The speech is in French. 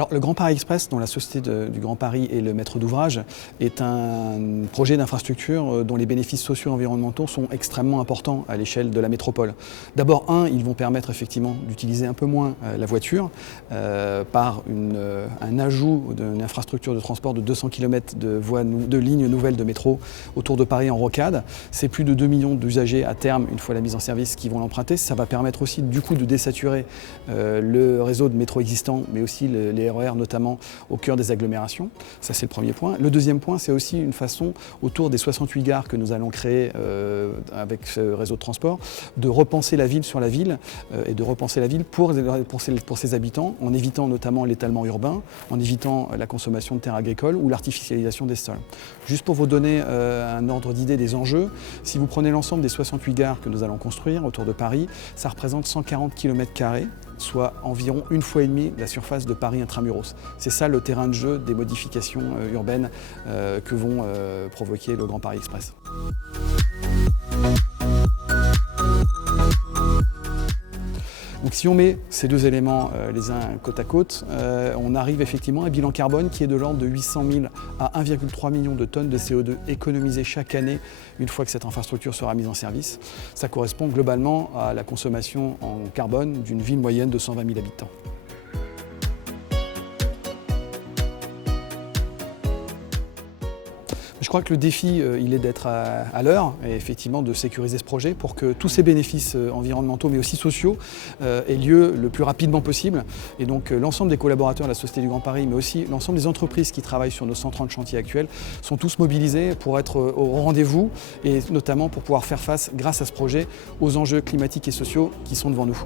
Alors, le Grand Paris Express, dont la Société du Grand Paris est le maître d'ouvrage, est un projet d'infrastructure dont les bénéfices sociaux et environnementaux sont extrêmement importants à l'échelle de la métropole. D'abord, ils vont permettre effectivement d'utiliser un peu moins la voiture par un ajout d'une infrastructure de transport de 200 km de lignes nouvelles de métro autour de Paris en rocade. C'est plus de 2 millions d'usagers à terme, une fois la mise en service, qui vont l'emprunter. Ça va permettre aussi du coup de désaturer le réseau de métro existant, mais aussi les RER notamment au cœur des agglomérations. Ça, c'est le premier point. Le deuxième point, c'est aussi une façon, autour des 68 gares que nous allons créer avec ce réseau de transport, de repenser la ville sur la ville et de repenser la ville pour ses habitants, en évitant notamment l'étalement urbain, en évitant la consommation de terres agricoles ou l'artificialisation des sols. Juste pour vous donner un ordre d'idée des enjeux, si vous prenez l'ensemble des 68 gares que nous allons construire autour de Paris, ça représente 140 km², soit environ 1,5 fois la surface de Paris intramuros. C'est ça le terrain de jeu des modifications urbaines que vont provoquer le Grand Paris Express. Donc si on met ces deux éléments les uns côte à côte, on arrive effectivement à un bilan carbone qui est de l'ordre de 800 000 à 1,3 million de tonnes de CO2 économisées chaque année une fois que cette infrastructure sera mise en service. Ça correspond globalement à la consommation en carbone d'une ville moyenne de 120 000 habitants. Je crois que le défi, il est d'être à l'heure et effectivement de sécuriser ce projet pour que tous ces bénéfices environnementaux mais aussi sociaux aient lieu le plus rapidement possible. Et donc l'ensemble des collaborateurs de la Société du Grand Paris, mais aussi l'ensemble des entreprises qui travaillent sur nos 130 chantiers actuels sont tous mobilisés pour être au rendez-vous et notamment pour pouvoir faire face, grâce à ce projet, aux enjeux climatiques et sociaux qui sont devant nous.